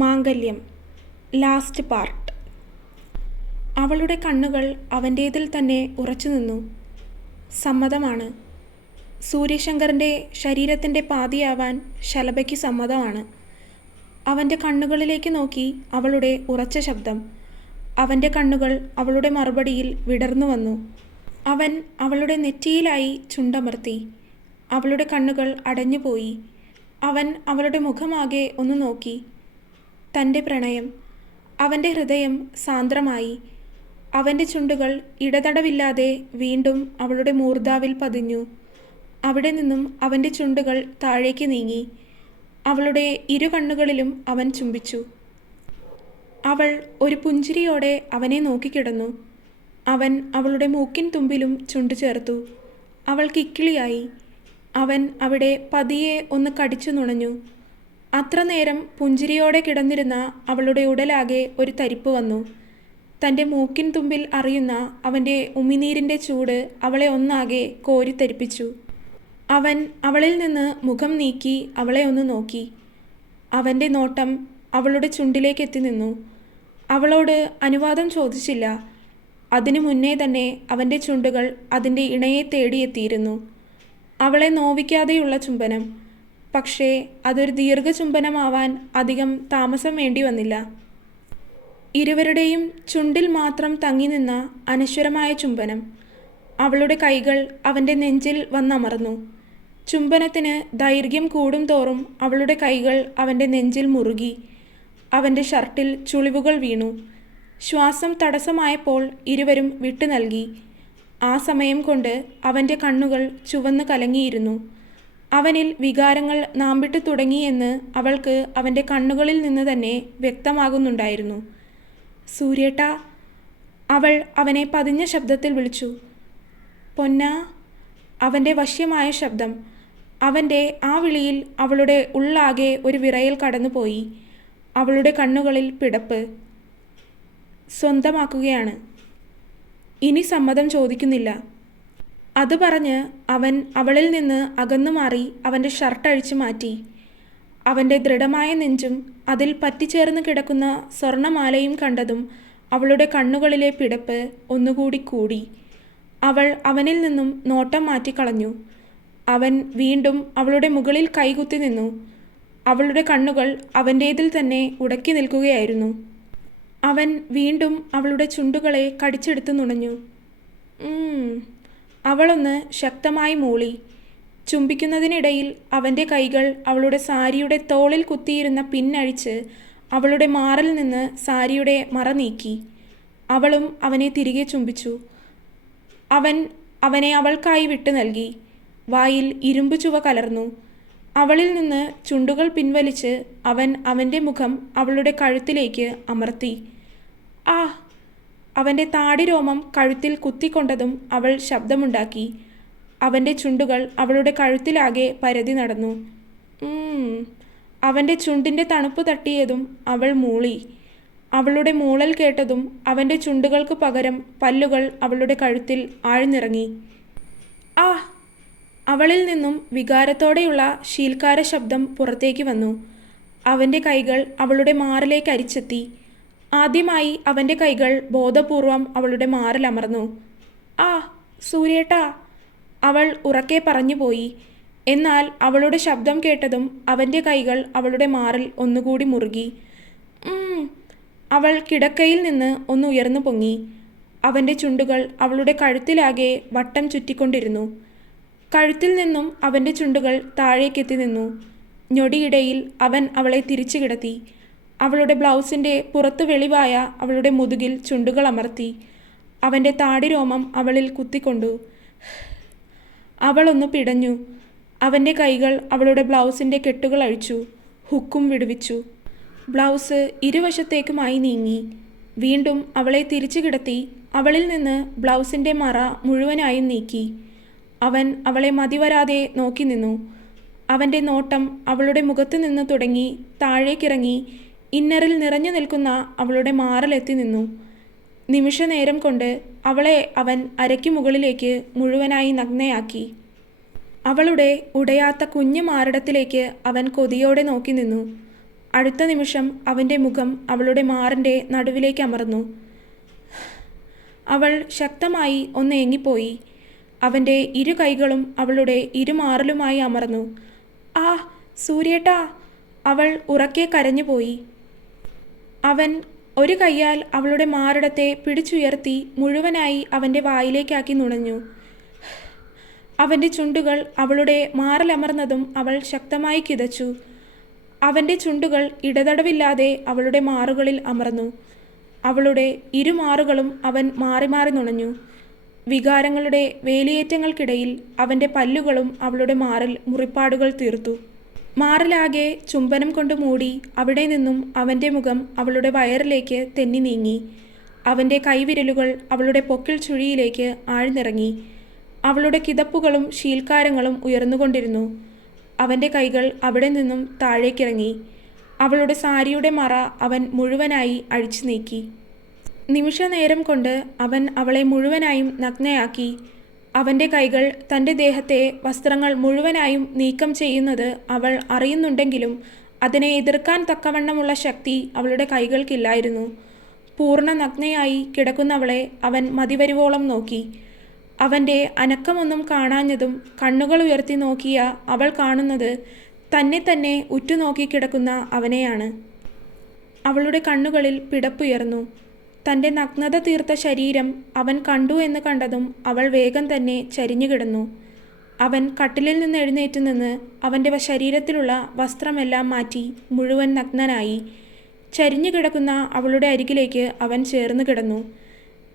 മാംഗല്യം last part. അവളുടെ കണ്ണുകൾ അവൻ്റേതിൽ തന്നെ ഉറച്ചു നിന്നു. സമ്മതമാണ്. സൂര്യശങ്കറിൻ്റെ ശരീരത്തിൻ്റെ പാതിയാവാൻ ശലഭയ്ക്ക് സമ്മതമാണ്. അവൻ്റെ കണ്ണുകളിലേക്ക് നോക്കി അവളുടെ ഉറച്ച ശബ്ദം. അവൻ്റെ കണ്ണുകൾ അവളുടെ മറുപടിയിൽ വിടർന്നു വന്നു. അവൻ അവളുടെ നെറ്റിയിലായി ചുണ്ടമർത്തി. അവളുടെ കണ്ണുകൾ അടഞ്ഞുപോയി. അവൻ അവളുടെ മുഖമാകെ ഒന്ന് നോക്കി. തൻ്റെ പ്രണയം. അവൻ്റെ ഹൃദയം സാന്ദ്രമായി. അവൻ്റെ ചുണ്ടുകൾ ഇടതടവില്ലാതെ വീണ്ടും അവളുടെ മൂർധാവിൽ പതിഞ്ഞു. അവിടെ നിന്നും അവൻ്റെ ചുണ്ടുകൾ താഴേക്ക് നീങ്ങി. അവളുടെ ഇരു കണ്ണുകളിലും അവൻ ചുംബിച്ചു. അവൾ ഒരു പുഞ്ചിരിയോടെ അവനെ നോക്കിക്കിടന്നു. അവൻ അവളുടെ മൂക്കിൻ തുമ്പിലും ചുണ്ടു ചേർത്തു. അവൾ കിക്കിളിയായി. അവൻ അവിടെ പതിയെ ഒന്ന് കടിച്ചു നുണഞ്ഞു. അത്ര നേരം പുഞ്ചിരിയോടെ കിടന്നിരുന്ന അവളുടെ ഉടലാകെ ഒരു തരിപ്പ് വന്നു. തൻ്റെ മൂക്കിൻ തുമ്പിൽ അറിയുന്ന അവൻ്റെ ഉമിനീരിൻ്റെ ചൂട് അവളെ ഒന്നാകെ കോരിത്തരിപ്പിച്ചു. അവൻ അവളിൽ നിന്ന് മുഖം നീക്കി അവളെ ഒന്ന് നോക്കി. അവൻ്റെ നോട്ടം അവളുടെ ചുണ്ടിലേക്ക് എത്തി നിന്നു. അവളോട് അനുവാദം ചോദിച്ചില്ല. അതിനു മുന്നേ തന്നെ അവൻ്റെ ചുണ്ടുകൾ അതിൻ്റെ ഇണയെ തേടിയെത്തിയിരുന്നു. അവളെ നോവിക്കാതെയുള്ള ചുംബനം. പക്ഷേ അതൊരു ദീർഘചുംബനമാവാൻ അധികം താമസം വേണ്ടി വന്നില്ല. ഇരുവരുടെയും ചുണ്ടിൽ മാത്രം തങ്ങി നിന്ന അനശ്വരമായ ചുംബനം. അവളുടെ കൈകൾ അവൻ്റെ നെഞ്ചിൽ വന്നമർന്നു. ചുംബനത്തിന് ദൈർഘ്യം കൂടും തോറും അവളുടെ കൈകൾ അവൻ്റെ നെഞ്ചിൽ മുറുകി. അവൻ്റെ ഷർട്ടിൽ ചുളിവുകൾ വീണു. ശ്വാസം തടസ്സമായപ്പോൾ ഇരുവരും വിട്ടു നൽകി. ആ സമയം കൊണ്ട് അവൻ്റെ കണ്ണുകൾ ചുവന്ന് കലങ്ങിയിരുന്നു. അവനിൽ വികാരങ്ങൾ നാമ്പിട്ട് തുടങ്ങിയെന്ന് അവൾക്ക് അവൻ്റെ കണ്ണുകളിൽ നിന്ന് തന്നെ വ്യക്തമാകുന്നുണ്ടായിരുന്നു. സൂര്യേട്ടാ, അവൾ അവനെ പതിഞ്ഞ ശബ്ദത്തിൽ വിളിച്ചു. പൊന്നാ. അവൻ്റെ വശ്യമായ ശബ്ദം. അവൻ്റെ ആ വിളിയിൽ അവളുടെ ഉള്ളാകെ ഒരു വിറയൽ കടന്നുപോയി. അവളുടെ കണ്ണുകളിൽ പിടപ്പ്. സ്വന്തമാക്കുകയാണ്. ഇനി സമ്മതം ചോദിക്കുന്നില്ല. അത് പറഞ്ഞ് അവൻ അവളിൽ നിന്ന് അകന്നു മാറി അവൻ്റെ ഷർട്ട് അഴിച്ചു മാറ്റി. അവൻ്റെ ദൃഢമായ നെഞ്ചും അതിൽ പറ്റിച്ചേർന്ന് കിടക്കുന്ന സ്വർണമാലയും കണ്ടതും അവളുടെ കണ്ണുകളിലെ പിടപ്പ് ഒന്നുകൂടി കൂടി. അവൾ അവനിൽ നിന്നും നോട്ടം മാറ്റിക്കളഞ്ഞു. അവൻ വീണ്ടും അവളുടെ മുകളിൽ കൈകുത്തി നിന്നു. അവളുടെ കണ്ണുകൾ അവൻ്റേതിൽ തന്നെ ഉടക്കി നിൽക്കുകയായിരുന്നു. അവൻ വീണ്ടും അവളുടെ ചുണ്ടുകളെ കടിച്ചെടുത്ത് നുണഞ്ഞു. അവളൊന്ന് ശക്തമായി മൂളി. ചുംബിക്കുന്നതിനിടയിൽ അവൻ്റെ കൈകൾ അവളുടെ സാരിയുടെ തോളിൽ കുത്തിയിരുന്ന പിന്നഴിച്ച് അവളുടെ മാറിൽ നിന്ന് സാരിയുടെ മറ നീക്കി. അവളും അവനെ തിരികെ ചുംബിച്ചു. അവനെ അവൾക്കായി വിട്ടു നൽകി. വായിൽ ഇരുമ്പ് ചുവ കലർന്നു. അവളിൽ നിന്ന് ചുണ്ടുകൾ പിൻവലിച്ച് അവൻ അവൻ്റെ മുഖം അവളുടെ കഴുത്തിലേക്ക് അമർത്തി. ആ! അവൻ്റെ താടിരോമം കഴുത്തിൽ കുത്തിക്കൊണ്ടതും അവൾ ശബ്ദമുണ്ടാക്കി. അവൻ്റെ ചുണ്ടുകൾ അവളുടെ കഴുത്തിലാകെ പരതി നടന്നു. അവൻ്റെ ചുണ്ടിൻ്റെ തണുപ്പ് തട്ടിയതും അവൾ മൂളി. അവളുടെ മൂളൽ കേട്ടതും അവൻ്റെ ചുണ്ടുകൾക്ക് പകരം പല്ലുകൾ അവളുടെ കഴുത്തിൽ ആഴ്ന്നിറങ്ങി. ആ! അവളിൽ നിന്നും വികാരത്തോടെയുള്ള ശീൽക്കാര ശബ്ദം പുറത്തേക്ക് വന്നു. അവൻ്റെ കൈകൾ അവളുടെ മാറിലേക്ക് അരിച്ചെത്തി. ആദ്യമായി അവൻ്റെ കൈകൾ ബോധപൂർവം അവളുടെ മാറിൽ അമർന്നു. ആ! സൂര്യേട്ടാ, അവൾ ഉറക്കെ പറഞ്ഞുപോയി. എന്നാൽ അവളുടെ ശബ്ദം കേട്ടതും അവൻ്റെ കൈകൾ അവളുടെ മാറിൽ ഒന്നുകൂടി മുറുകി. അവൾ കിടക്കയിൽ നിന്ന് ഒന്ന് ഉയർന്നു പൊങ്ങി. അവൻ്റെ ചുണ്ടുകൾ അവളുടെ കഴുത്തിലാകെ വട്ടം ചുറ്റിക്കൊണ്ടിരുന്നു. കഴുത്തിൽ നിന്നും അവൻ്റെ ചുണ്ടുകൾ താഴേക്കെത്തി നിന്നു. ഞൊടിയിടയിൽ അവൻ അവളെ തിരിച്ചു കിടത്തി. അവളുടെ ബ്ലൗസിൻ്റെ പുറത്തു വെളിവായ അവളുടെ മുതുകിൽ ചുണ്ടുകൾ അമർത്തി. അവൻ്റെ താടിരോമം അവളിൽ കുത്തിക്കൊണ്ടു. അവളൊന്ന് പിടഞ്ഞു. അവൻ്റെ കൈകൾ അവളുടെ ബ്ലൗസിൻ്റെ കെട്ടുകൾ അഴിച്ചു. ഹുക്കും വിടുവിച്ചു. ബ്ലൗസ് ഇരുവശത്തേക്കുമായി നീങ്ങി. വീണ്ടും അവളെ തിരിച്ചു കിടത്തി അവളിൽ നിന്ന് ബ്ലൗസിൻ്റെ മറ മുഴുവനായും നീക്കി. അവൻ അവളെ മതിവരാതെ നോക്കി നിന്നു. അവൻ്റെ നോട്ടം അവളുടെ മുഖത്ത് നിന്ന് തുടങ്ങി താഴേക്കിറങ്ങി ഇന്നറിൽ നിറഞ്ഞു നിൽക്കുന്ന അവളുടെ മാറിലെത്തി നിന്നു. നിമിഷനേരം കൊണ്ട് അവളെ അവൻ അരയ്ക്ക് മുകളിലേക്ക് മുഴുവനായി നഗ്നയാക്കി. അവളുടെ ഉടയാത്ത കുഞ്ഞു മാറിടത്തിലേക്ക് അവൻ കൊതിയോടെ നോക്കി നിന്നു. അടുത്ത നിമിഷം അവൻ്റെ മുഖം അവളുടെ മാറിൻ്റെ നടുവിലേക്ക് അമർന്നു. അവൾ ശക്തമായി ഒന്ന് ഏങ്ങിപ്പോയി. അവൻ്റെ ഇരു കൈകളും അവളുടെ ഇരുമാറിലുമായി അമർന്നു. ആ സൂര്യേട്ടാ! അവൾ ഉറക്കെ കരഞ്ഞുപോയി. അവൻ ഒരു കൈയാൽ അവളുടെ മാറിടത്തെ പിടിച്ചുയർത്തി മുഴുവനായി അവൻ്റെ വായിലേക്കാക്കി നുണഞ്ഞു. അവൻ്റെ ചുണ്ടുകൾ അവളുടെ മാറിലമർന്നതും അവൾ ശക്തമായി കിതച്ചു. അവൻ്റെ ചുണ്ടുകൾ ഇടതടവില്ലാതെ അവളുടെ മാറുകളിൽ അമർന്നു. അവളുടെ ഇരുമാറുകളും അവൻ മാറി മാറി നുണഞ്ഞു. വികാരങ്ങളുടെ വേലിയേറ്റങ്ങൾക്കിടയിൽ അവൻ്റെ പല്ലുകളും അവളുടെ മാറിൽ മുറിപ്പാടുകൾ തീർത്തു. മാറിലാകെ ചുംബനം കൊണ്ട് മൂടി അവിടെ നിന്നും അവൻ്റെ മുഖം അവളുടെ വയറിലേക്ക് തെന്നി നീങ്ങി. അവൻ്റെ കൈവിരലുകൾ അവളുടെ പൊക്കിൾ ചുഴിയിലേക്ക് ആഴ്ന്നിറങ്ങി. അവളുടെ കിതപ്പുകളും ശീൽക്കാരങ്ങളും ഉയർന്നുകൊണ്ടിരുന്നു. അവൻ്റെ കൈകൾ അവിടെ നിന്നും താഴേക്കിറങ്ങി. അവളുടെ സാരിയുടെ മറ അവൻ മുഴുവനായി അഴിച്ചു നീക്കി. നിമിഷനേരം കൊണ്ട് അവൻ അവളെ മുഴുവനായും നഗ്നയാക്കി. അവൻ്റെ കൈകൾ തൻ്റെ ദേഹത്തെ വസ്ത്രങ്ങൾ മുഴുവനായും നീക്കം ചെയ്യുന്നത് അവൾ അറിയുന്നുണ്ടെങ്കിലും അതിനെ എതിർക്കാൻ തക്കവണ്ണമുള്ള ശക്തി അവളുടെ കൈകൾക്കില്ലായിരുന്നു. പൂർണ്ണ നഗ്നയായി കിടക്കുന്നവളെ അവൻ മതിവരുവോളം നോക്കി. അവൻ്റെ അനക്കമൊന്നും കാണാഞ്ഞതും കണ്ണുകൾ ഉയർത്തി നോക്കിയ അവൾ കാണുന്നത് തന്നെ തന്നെ ഉറ്റുനോക്കി കിടക്കുന്ന അവനെയാണ്. അവളുടെ കണ്ണുകളിൽ പിടപ്പുയർന്നു. തൻ്റെ നഗ്നത തീർത്ത ശരീരം അവൻ കണ്ടു എന്ന് കണ്ടതും അവൾ വേഗം തന്നെ ചരിഞ്ഞു കിടന്നു. അവൻ കട്ടിലിൽ നിന്ന് എഴുന്നേറ്റ് നിന്ന് അവൻ്റെ ശരീരത്തിലുള്ള വസ്ത്രമെല്ലാം മാറ്റി മുഴുവൻ നഗ്നനായി. ചരിഞ്ഞു കിടക്കുന്ന അവളുടെ അരികിലേക്ക് അവൻ ചേർന്ന് കിടന്നു.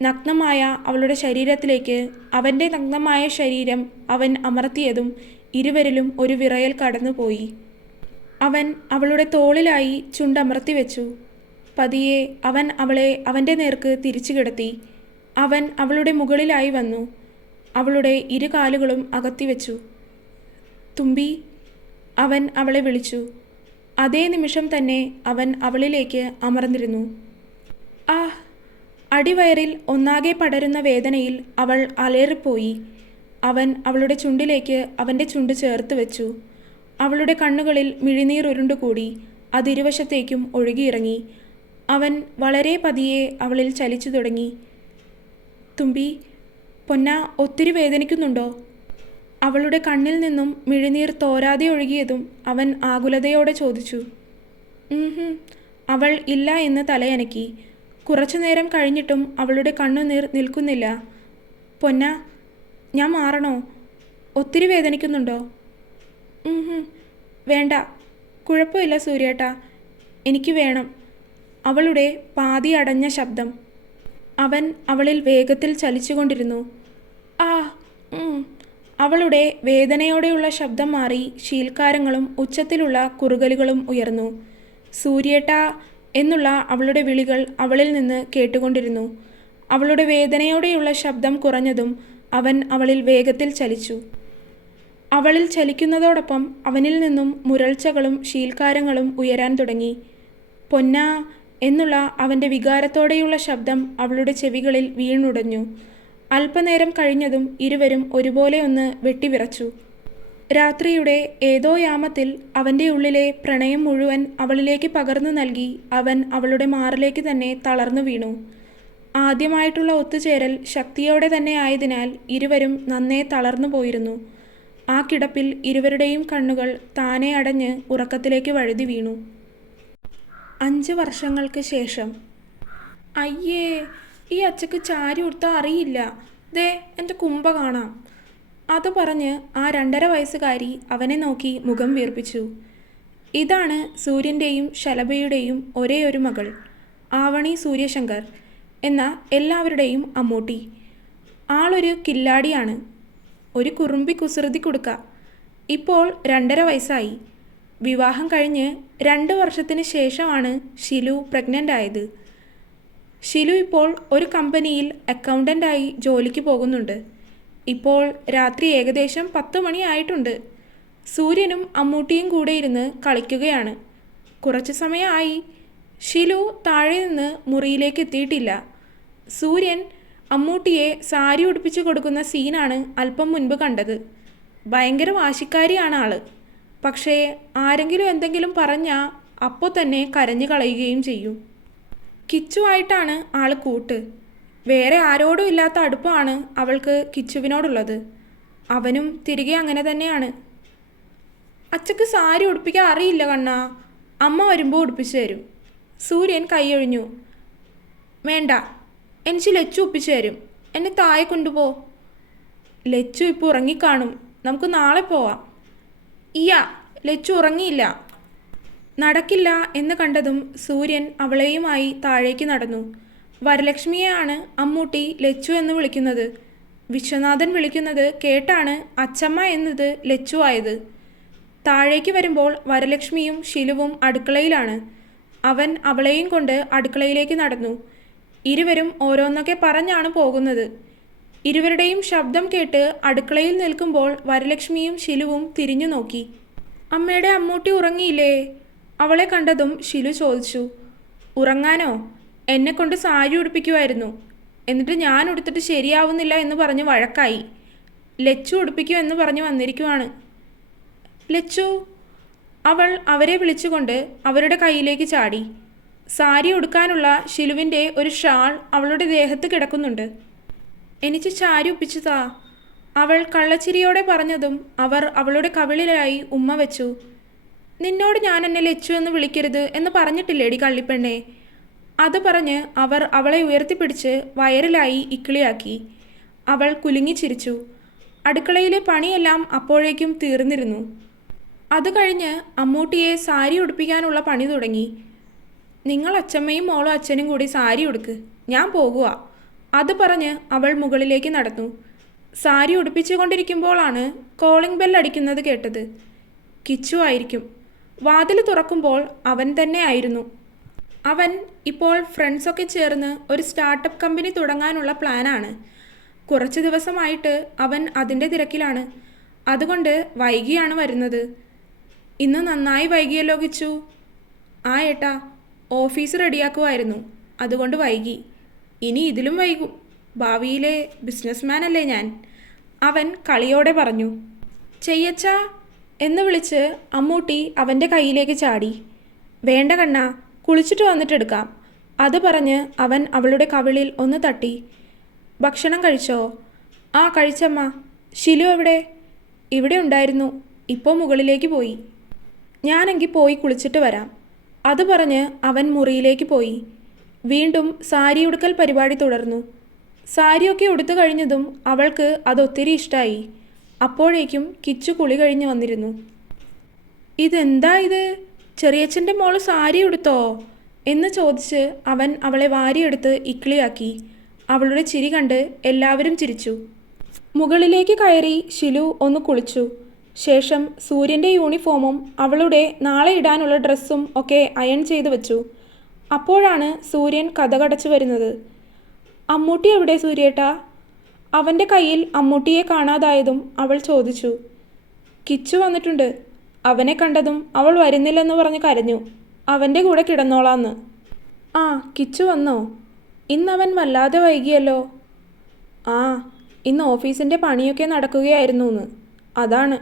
നഗ്നമായ അവളുടെ ശരീരത്തിലേക്ക് അവൻ്റെ നഗ്നമായ ശരീരം അവൻ അമർത്തിയതും ഇരുവരിലും ഒരു വിറയൽ കടന്നുപോയി. അവൻ അവളുടെ തോളിലായി ചുണ്ടമർത്തി വെച്ചു. പതിയെ അവൻ അവളെ അവൻ്റെ നേർക്ക് തിരിച്ചു കിടത്തി. അവൻ അവളുടെ മുകളിലായി വന്നു. അവളുടെ ഇരു കാലുകളും അകത്തിവെച്ചു. തുമ്പി! അവൻ അവളെ വിളിച്ചു. അതേ നിമിഷം തന്നെ അവൻ അവളിലേക്ക് അമർന്നിരുന്നു. ആ! അടിവയറിൽ ഒന്നാകെ പടരുന്ന വേദനയിൽ അവൾ അലറിപ്പോയി. അവൻ അവളുടെ ചുണ്ടിലേക്ക് അവൻ്റെ ചുണ്ട് ചേർത്ത് വെച്ചു. അവളുടെ കണ്ണുകളിൽ മിഴിനീർ ഉരുണ്ടുകൂടി. അതിരുവശത്തേക്കും ഒഴുകിയിറങ്ങി. അവൻ വളരെ പതിയെ അവളിൽ ചലിച്ചു തുടങ്ങി. തുമ്പി, പൊന്ന, ഒത്തിരി വേദനിക്കുന്നുണ്ടോ? അവളുടെ കണ്ണിൽ നിന്നും മിഴിനീർ തോരാതെ ഒഴുകിയതും അവൻ ആകുലതയോടെ ചോദിച്ചു. അവൾ ഇല്ല എന്ന് തലയനക്കി. കുറച്ചുനേരം കഴിഞ്ഞിട്ടും അവളുടെ കണ്ണുനീർ നിൽക്കുന്നില്ല. പൊന്ന, ഞാൻ മാറണോ? ഒത്തിരി വേദനിക്കുന്നുണ്ടോ? വേണ്ട, കുഴപ്പമില്ല സൂര്യേട്ടാ, എനിക്ക് വേണം. അവളുടെ പാതി അടഞ്ഞ ശബ്ദം. അവൻ അവളിൽ വേഗത്തിൽ ചലിച്ചുകൊണ്ടിരുന്നു. ആ! അവളുടെ വേദനയോടെയുള്ള ശബ്ദം മാറി ശീൽക്കാരങ്ങളും ഉച്ചത്തിലുള്ള കുറുകലുകളും ഉയർന്നു. സൂര്യേട്ടാ എന്നുള്ള അവളുടെ വിളികൾ അവളിൽ നിന്ന് കേട്ടുകൊണ്ടിരുന്നു. അവളുടെ വേദനയോടെയുള്ള ശബ്ദം കുറഞ്ഞതും അവൻ അവളിൽ വേഗത്തിൽ ചലിച്ചു. അവളിൽ ചലിക്കുന്നതോടൊപ്പം അവനിൽ നിന്നും മുരൾച്ചകളും ശീൽക്കാരങ്ങളും ഉയരാൻ തുടങ്ങി. പൊന്നാ എന്നുള്ള അവൻ്റെ വികാരത്തോടെയുള്ള ശബ്ദം അവളുടെ ചെവികളിൽ വീണുടഞ്ഞു. അല്പനേരം കഴിഞ്ഞതും ഇരുവരും ഒരുപോലെ ഒന്ന് വെട്ടിവിറച്ചു. രാത്രിയുടെ ഏതോ യാമത്തിൽ അവൻ്റെ ഉള്ളിലെ പ്രണയം മുഴുവൻ അവളിലേക്ക് പകർന്നു നൽകി അവൻ അവളുടെ മാറിലേക്ക് തന്നെ തളർന്നു വീണു. ആദ്യമായിട്ടുള്ള ഒത്തുചേരൽ ശക്തിയോടെ തന്നെ ആയതിനാൽ ഇരുവരും നന്നേ തളർന്നു പോയിരുന്നു. ആ കിടപ്പിൽ ഇരുവരുടെയും കണ്ണുകൾ താനെ അടഞ്ഞ് ഉറക്കത്തിലേക്ക് വഴുതി വീണു. 5 വർഷങ്ങൾക്ക് ശേഷം. അയ്യേ, ഈ അച്ചക്ക് ചാരി ഉടുത്താൽ അറിയില്ല. ദേ എൻ്റെ കുമ്പ കാണാം. അത് പറഞ്ഞ് ആ 2.5 വയസ്സുകാരി അവനെ നോക്കി മുഖം വീർപ്പിച്ചു. ഇതാണ് സൂര്യൻ്റെയും ശലഭയുടെയും ഒരേ ഒരു മകൾ, ആവണി സൂര്യശങ്കർ എന്ന എല്ലാവരുടെയും അമ്മൂട്ടി. ആളൊരു കില്ലാടിയാണ്, ഒരു കുറുമ്പി കുസൃതി കൊടുക്ക. ഇപ്പോൾ 2.5 വയസ്സായി. വിവാഹം കഴിഞ്ഞ് 2 വർഷത്തിന് ശേഷമാണ് ഷിലു പ്രഗ്നൻ്റ് ആയത്. ഷിലു ഇപ്പോൾ ഒരു കമ്പനിയിൽ അക്കൗണ്ടൻ്റായി ജോലിക്ക് പോകുന്നുണ്ട്. ഇപ്പോൾ രാത്രി ഏകദേശം 10 മണി ആയിട്ടുണ്ട്. സൂര്യനും അമ്മൂട്ടിയും കൂടെ ഇരുന്ന് കളിക്കുകയാണ്. കുറച്ച് സമയമായി ഷിലു താഴെ നിന്ന് മുറിയിലേക്ക് എത്തിയിട്ടില്ല. സൂര്യൻ അമ്മൂട്ടിയെ സാരി ഉടുപ്പിച്ച് കൊടുക്കുന്ന സീനാണ് അല്പം മുൻപ് കണ്ടത്. ഭയങ്കര വാശിക്കാരിയാണ് ആള്. പക്ഷേ ആരെങ്കിലും എന്തെങ്കിലും പറഞ്ഞാൽ അപ്പോൾ തന്നെ കരഞ്ഞു കളയുകയും ചെയ്യും. കിച്ചുവായിട്ടാണ് ആൾ കൂട്ട്. വേറെ ആരോടും ഇല്ലാത്ത അടുപ്പമാണ് അവൾക്ക് കിച്ചുവിനോടുള്ളത്. അവനും തിരികെ അങ്ങനെ തന്നെയാണ്. അച്ചക്ക് സാരി ഉടുപ്പിക്കാൻ അറിയില്ല കണ്ണാ, അമ്മ വരുമ്പോൾ ഉടുപ്പിച്ചു തരും. സൂര്യൻ കൈയൊഴിഞ്ഞു. വേണ്ട, എനിക്ക് ലച്ചു ഒപ്പിച്ചു തരും. എന്നെ താഴെ കൊണ്ടുപോ. ലച്ചു ഇപ്പോൾ ഉറങ്ങിക്കാണും, നമുക്ക് നാളെ പോവാം. ഇയ്യ, ലച്ചു ഉറങ്ങിയില്ല. നടക്കില്ല എന്ന് കണ്ടതും സൂര്യൻ അവളെയുമായി താഴേക്ക് നടന്നു. വരലക്ഷ്മിയെയാണ് അമ്മൂട്ടി ലച്ചു എന്ന് വിളിക്കുന്നത്. വിശ്വനാഥൻ വിളിക്കുന്നത് കേട്ടാണ് അച്ചമ്മ എന്നത് ലച്ചു ആയത്. താഴേക്ക് വരുമ്പോൾ വരലക്ഷ്മിയും ഷിലുവും അടുക്കളയിലാണ്. അവൻ അവളെയും കൊണ്ട് അടുക്കളയിലേക്ക് നടന്നു. ഇരുവരും ഓരോന്നൊക്കെ പറഞ്ഞാണ് പോകുന്നത്. ഇരുവരുടെയും ശബ്ദം കേട്ട് അടുക്കളയിൽ നിൽക്കുമ്പോൾ വരലക്ഷ്മിയും ഷിലുവും തിരിഞ്ഞു നോക്കി. അമ്മയുടെ അമ്മൂട്ടി ഉറങ്ങിയില്ലേ? അവളെ കണ്ടതും ഷിലു ചോദിച്ചു. ഉറങ്ങാനോ? എന്നെക്കൊണ്ട് സാരി ഉടുപ്പിക്കുമായിരുന്നു. എന്നിട്ട് ഞാൻ ഉടുത്തിട്ട് ശരിയാവുന്നില്ല എന്ന് പറഞ്ഞ് വഴക്കായി. ലച്ചു ഉടുപ്പിക്കൂ എന്ന് പറഞ്ഞ് വന്നിരിക്കുവാണ്. ലച്ചു? അവൾ അവരെ വിളിച്ചുകൊണ്ട് അവരുടെ കയ്യിലേക്ക് ചാടി. സാരി ഉടുക്കാനുള്ള ഷിലുവിൻ്റെ ഒരു ഷാൾ അവളുടെ ദേഹത്ത് കിടക്കുന്നുണ്ട്. എനിക്ക് സാരി ഒപ്പിച്ചു താ, അവൾ കള്ളച്ചിരിയോടെ പറഞ്ഞതും അവർ അവളുടെ കവിളിലായി ഉമ്മ വെച്ചു. നിന്നോട് ഞാൻ എന്നെ ലച്ചു എന്ന് വിളിക്കരുത് എന്ന് പറഞ്ഞിട്ടില്ലേടി കള്ളിപ്പെണ്ണേ? അത് പറഞ്ഞ് അവർ അവളെ ഉയർത്തിപ്പിടിച്ച് വയറിലായി ഇക്കിളിയാക്കി. അവൾ കുലുങ്ങിച്ചിരിച്ചു. അടുക്കളയിലെ പണിയെല്ലാം അപ്പോഴേക്കും തീർന്നിരുന്നു. അത് കഴിഞ്ഞ് അമ്മൂട്ടിയെ സാരി ഉടുപ്പിക്കാനുള്ള പണി തുടങ്ങി. നിങ്ങൾ അച്ചമ്മയും മോളും അച്ഛനും കൂടി സാരി ഉടുക്ക്, ഞാൻ പോകുക. അത് പറഞ്ഞ് അവൾ മുകളിലേക്ക് നടന്നു. സാരി ഉടുപ്പിച്ചു കൊണ്ടിരിക്കുമ്പോഴാണ് കോളിംഗ് ബെൽ അടിക്കുന്നത് കേട്ടത്. കിച്ചു ആയിരിക്കും. വാതിൽ തുറക്കുമ്പോൾ അവൻ തന്നെ ആയിരുന്നു. അവൻ ഇപ്പോൾ ഫ്രണ്ട്സൊക്കെ ചേർന്ന് ഒരു സ്റ്റാർട്ടപ്പ് കമ്പനി തുടങ്ങാനുള്ള പ്ലാനാണ്. കുറച്ച് ദിവസമായിട്ട് അവൻ അതിൻ്റെ തിരക്കിലാണ്. അതുകൊണ്ട് വൈകിയാണ് വരുന്നത്. ഇന്ന് നന്നായി വൈകിയല്ലോ കിച്ചു. ആ ഏട്ടാ, ഓഫീസ് റെഡിയാക്കുമായിരുന്നു, അതുകൊണ്ട് വൈകി. ഇനി ഇതിലും വൈകും. ഭാവിയിലെ ബിസിനസ്മാൻ അല്ലേ ഞാൻ, അവൻ കളിയോടെ പറഞ്ഞു. ചെയ്യച്ചാ എന്ന് വിളിച്ച് അമ്മൂട്ടി അവൻ്റെ കയ്യിലേക്ക് ചാടി. വേണ്ട കണ്ണാ, കുളിച്ചിട്ട് വന്നിട്ടെടുക്കാം. അത് പറഞ്ഞ് അവൻ അവളുടെ കവിളിൽ ഒന്ന് തട്ടി. ഭക്ഷണം കഴിച്ചോ? ആ കഴിച്ചമ്മ. ഷിലു എവിടെ? ഇവിടെ ഉണ്ടായിരുന്നു, ഇപ്പോൾ മുകളിലേക്ക് പോയി. ഞാനെങ്കിൽ പോയി കുളിച്ചിട്ട് വരാം. അത് പറഞ്ഞ് അവൻ മുറിയിലേക്ക് പോയി. വീണ്ടും സാരി ഉടുക്കൽ പരിപാടി തുടർന്നു. സാരിയൊക്കെ ഉടുത്തു കഴിഞ്ഞതും അവൾക്ക് അതൊത്തിരി ഇഷ്ടമായി. അപ്പോഴേക്കും കിച്ചു കുളി കഴിഞ്ഞ് വന്നിരുന്നു. ഇതെന്താ ഇത്? ചെറിയച്ഛൻ്റെ മോള് സാരി ഉടുത്തോ എന്ന് ചോദിച്ച് അവൻ അവളെ വാരിയെടുത്ത് ഇക്കിളിയാക്കി. അവളുടെ ചിരി കണ്ട് എല്ലാവരും ചിരിച്ചു. മുകളിലേക്ക് കയറി ഷിലു ഒന്ന് കുളിച്ചു. ശേഷം സൂര്യൻ്റെ യൂണിഫോമും അവളുടെ നാളെ ഇടാനുള്ള ഡ്രസ്സും ഒക്കെ അയൺ ചെയ്തു വെച്ചു. അപ്പോഴാണ് സൂര്യൻ കതകടച്ചു വരുന്നത്. അമ്മൂട്ടി എവിടെ സൂര്യേട്ടാ? അവൻ്റെ കയ്യിൽ അമ്മൂട്ടിയെ കാണാതായതും അവൾ ചോദിച്ചു. കിച്ചു വന്നിട്ടുണ്ട്. അവനെ കണ്ടതും അവൾ വരുന്നില്ലെന്ന് പറഞ്ഞ് കരഞ്ഞു. അവൻ്റെ കൂടെ കിടന്നോളാന്ന്. ആ, കിച്ചു വന്നോ? ഇന്നവൻ വല്ലാതെ വൈകിയല്ലോ. ആ, ഇന്ന് ഓഫീസിൻ്റെ പണിയൊക്കെ നടക്കുകയായിരുന്നു എന്ന്. അതാണ്.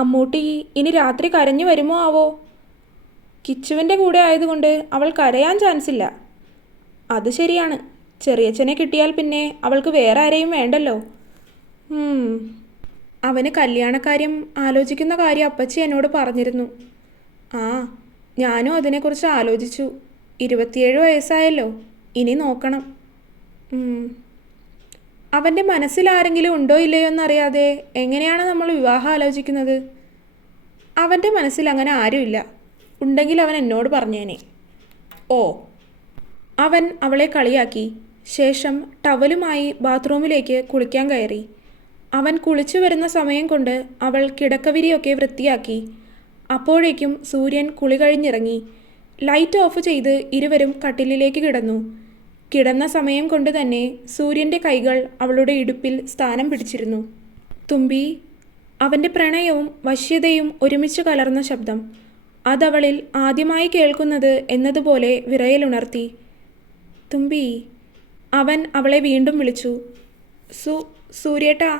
അമ്മൂട്ടി ഇനി രാത്രി കരഞ്ഞു വരുമോ ആവോ? കിച്ചുവിൻ്റെ കൂടെ ആയതുകൊണ്ട് അവൾ കരയാൻ ചാൻസില്ല. അത് ശരിയാണ്. ചെറിയച്ഛനെ കിട്ടിയാൽ പിന്നെ അവൾക്ക് വേറെ ആരെയും വേണ്ടല്ലോ. അവന് കല്യാണക്കാര്യം ആലോചിക്കുന്ന കാര്യം അപ്പച്ചി എന്നോട് പറഞ്ഞിരുന്നു. ആ, ഞാനും അതിനെക്കുറിച്ച് ആലോചിച്ചു. 27 വയസ്സായല്ലോ, ഇനി നോക്കണം. അവൻ്റെ മനസ്സിൽ ആരെങ്കിലും ഉണ്ടോ ഇല്ലയോ എന്നറിയാതെ എങ്ങനെയാണ് നമ്മൾ വിവാഹം ആലോചിക്കുന്നത്? അവൻ്റെ മനസ്സിൽ അങ്ങനെ ആരുമില്ല. ഉണ്ടെങ്കിൽ അവൻ എന്നോട് പറഞ്ഞേനെ. ഓ, അവൻ അവളെ കളിയാക്കി. ശേഷം ടവലുമായി ബാത്റൂമിലേക്ക് കുളിക്കാൻ കയറി. അവൻ കുളിച്ചു വരുന്ന സമയം കൊണ്ട് അവൾ കിടക്കവിരിയൊക്കെ വൃത്തിയാക്കി. അപ്പോഴേക്കും സൂര്യൻ കുളി കഴിഞ്ഞിറങ്ങി. ലൈറ്റ് ഓഫ് ചെയ്ത് ഇരുവരും കട്ടിലിലേക്ക് കിടന്നു. കിടന്ന സമയം കൊണ്ട് തന്നെ സൂര്യൻ്റെ കൈകൾ അവളുടെ ഇടുപ്പിൽ സ്ഥാനം പിടിച്ചിരുന്നു. തുമ്പി. അവൻ്റെ പ്രണയവും വശ്യതയും ഒരുമിച്ച് കലർന്ന ശബ്ദം അതവളിൽ ആദ്യമായി കേൾക്കുന്നത് എന്നതുപോലെ വിറയലുണർത്തി. തുമ്പി. അവൻ അവളെ വീണ്ടും വിളിച്ചു. സൂര്യേട്ടാ.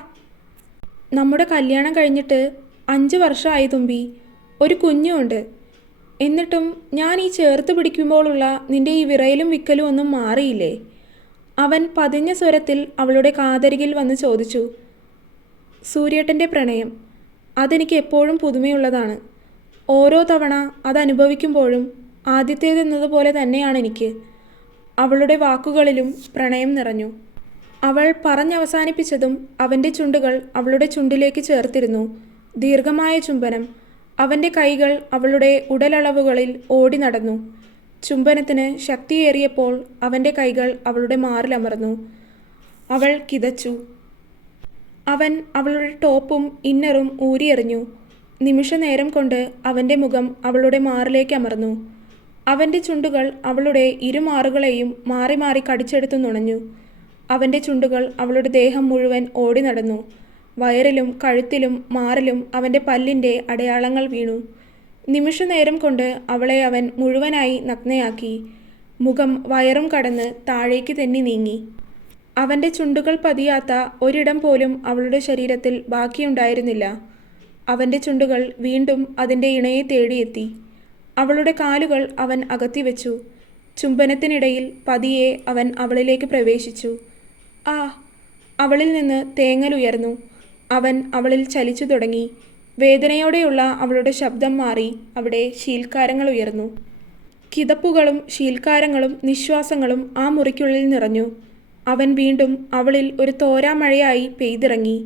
നമ്മുടെ കല്യാണം കഴിഞ്ഞിട്ട് 5 വർഷമായി തുമ്പി. ഒരു കുഞ്ഞുമുണ്ട്. എന്നിട്ടും ഞാൻ ഈ ചേർത്ത് പിടിക്കുമ്പോഴുള്ള നിന്റെ ഈ വിറയലും വിക്കലും ഒന്നും മാറിയില്ലേ? അവൻ പതിഞ്ഞ സ്വരത്തിൽ അവളുടെ കാതരികിൽ വന്ന് ചോദിച്ചു. സൂര്യേട്ടൻ്റെ പ്രണയം അതെനിക്ക് എപ്പോഴും പുതുമയുള്ളതാണ്. ഓരോ തവണ അതനുഭവിക്കുമ്പോഴും ആദ്യത്തേതെന്നതുപോലെ തന്നെയാണെനിക്ക്. അവളുടെ വാക്കുകളിലും പ്രണയം നിറഞ്ഞു. അവൾ പറഞ്ഞവസാനിപ്പിച്ചതും അവൻ്റെ ചുണ്ടുകൾ അവളുടെ ചുണ്ടിലേക്ക് ചേർത്തിരുന്നു. ദീർഘമായ ചുംബനം. അവൻ്റെ കൈകൾ അവളുടെ ഉടലളവുകളിൽ ഓടി നടന്നു. ചുംബനത്തിന് ശക്തിയേറിയപ്പോൾ അവൻ്റെ കൈകൾ അവളുടെ മാറിലമർന്നു. അവൾ കിതച്ചു. അവൻ അവളുടെ ടോപ്പും ഇന്നറും ഊരിയെറിഞ്ഞു. നിമിഷനേരം കൊണ്ട് അവൻ്റെ മുഖം അവളുടെ മാറിലേക്ക് അമർന്നു. അവൻ്റെ ചുണ്ടുകൾ അവളുടെ ഇരുമാറുകളെയും മാറി മാറി കടിച്ചെടുത്തു നുണഞ്ഞു. അവൻ്റെ ചുണ്ടുകൾ അവളുടെ ദേഹം മുഴുവൻ ഓടി നടന്നു. വയറിലും കഴുത്തിലും മാറിലും അവൻ്റെ പല്ലിൻ്റെ അടയാളങ്ങൾ വീണു. നിമിഷനേരം കൊണ്ട് അവളെ അവൻ മുഴുവനായി നഗ്നയാക്കി. മുഖം വയറും കടന്ന് താഴേക്ക് തെന്നി നീങ്ങി. അവൻ്റെ ചുണ്ടുകൾ പതിയാത്ത ഒരിടം പോലും അവളുടെ ശരീരത്തിൽ ബാക്കിയുണ്ടായിരുന്നില്ല. അവൻ്റെ ചുണ്ടുകൾ വീണ്ടും അതിൻ്റെ ഇണയെ തേടിയെത്തി. അവളുടെ കാലുകൾ അവൻ അകത്തിവെച്ചു. ചുംബനത്തിനിടയിൽ പതിയെ അവൻ അവളിലേക്ക് പ്രവേശിച്ചു. ആ! അവളിൽ നിന്ന് തേങ്ങലുയർന്നു. അവൻ അവളിൽ ചലിച്ചു തുടങ്ങി. വേദനയോടെയുള്ള അവളുടെ ശബ്ദം മാറി അവിടെ ശീൽക്കാരങ്ങൾ ഉയർന്നു. കിതപ്പുകളും ശീൽക്കാരങ്ങളും നിശ്വാസങ്ങളും ആ മുറിക്കുള്ളിൽ നിറഞ്ഞു. അവൻ വീണ്ടും അവളിൽ ഒരു തോരാമഴയായി പെയ്തിറങ്ങി.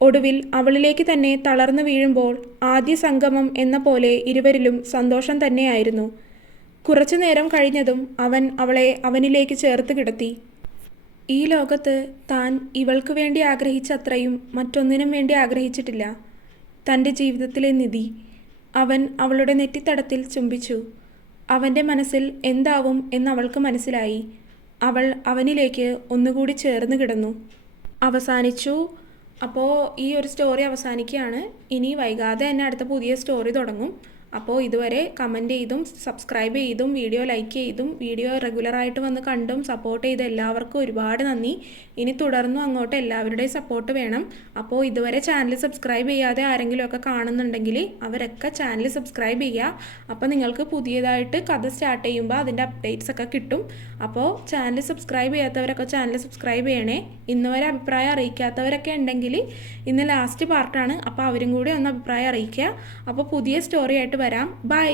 ഒടുവിൽ അവളിലേക്ക് തന്നെ തളർന്നു വീഴുമ്പോൾ ആദ്യ സംഗമം എന്ന പോലെ ഇരുവരിലും സന്തോഷം തന്നെയായിരുന്നു. കുറച്ചു നേരം കഴിഞ്ഞതും അവൻ അവളെ അവനിലേക്ക് ചേർത്ത് കിടത്തി. ഈ ലോകത്ത് താൻ ഇവൾക്ക് വേണ്ടി ആഗ്രഹിച്ചത്രയും മറ്റൊന്നിനും വേണ്ടി ആഗ്രഹിച്ചിട്ടില്ല. തൻ്റെ ജീവിതത്തിലെ നിധി. അവൻ അവളുടെ നെറ്റിത്തടത്തിൽ ചുംബിച്ചു. അവൻ്റെ മനസ്സിൽ എന്താവും എന്നവൾക്ക് മനസ്സിലായി. അവൾ അവനിലേക്ക് ഒന്നുകൂടി ചേർന്ന് കിടന്നു. അവസാനിച്ചു. അപ്പോൾ ഈ ഒരു സ്റ്റോറി അവസാനിക്കുകയാണ്. ഇനി വൈകാതെ തന്നെ അടുത്ത പുതിയ സ്റ്റോറി തുടങ്ങും. അപ്പോൾ ഇതുവരെ കമൻറ്റ് ചെയ്തും സബ്സ്ക്രൈബ് ചെയ്തും വീഡിയോ ലൈക്ക് ചെയ്തും വീഡിയോ റെഗുലറായിട്ട് വന്ന് കണ്ടും സപ്പോർട്ട് ചെയ്ത എല്ലാവർക്കും ഒരുപാട് നന്ദി. ഇനി തുടർന്നും അങ്ങോട്ട് എല്ലാവരുടെയും സപ്പോർട്ട് വേണം. അപ്പോൾ ഇതുവരെ ചാനൽ സബ്സ്ക്രൈബ് ചെയ്യാതെ ആരെങ്കിലുമൊക്കെ കാണുന്നുണ്ടെങ്കിൽ അവരൊക്കെ ചാനൽ സബ്സ്ക്രൈബ് ചെയ്യുക. അപ്പോൾ നിങ്ങൾക്ക് പുതിയതായിട്ട് കഥ സ്റ്റാർട്ട് ചെയ്യുമ്പോൾ അതിൻ്റെ അപ്ഡേറ്റ്സ് ഒക്കെ കിട്ടും. അപ്പോൾ ചാനൽ സബ്സ്ക്രൈബ് ചെയ്യാത്തവരൊക്കെ ചാനൽ സബ്സ്ക്രൈബ് ചെയ്യണേ. ഇന്ന് വരെ അഭിപ്രായം അറിയിക്കാത്തവരൊക്കെ ഉണ്ടെങ്കിൽ ഇന്ന് ലാസ്റ്റ് പാർട്ടാണ്. അപ്പോൾ അവരും കൂടി ഒന്ന് അഭിപ്രായം അറിയിക്കുക. അപ്പോൾ പുതിയ സ്റ്റോറി ആയിട്ട് വരാം. ബൈ.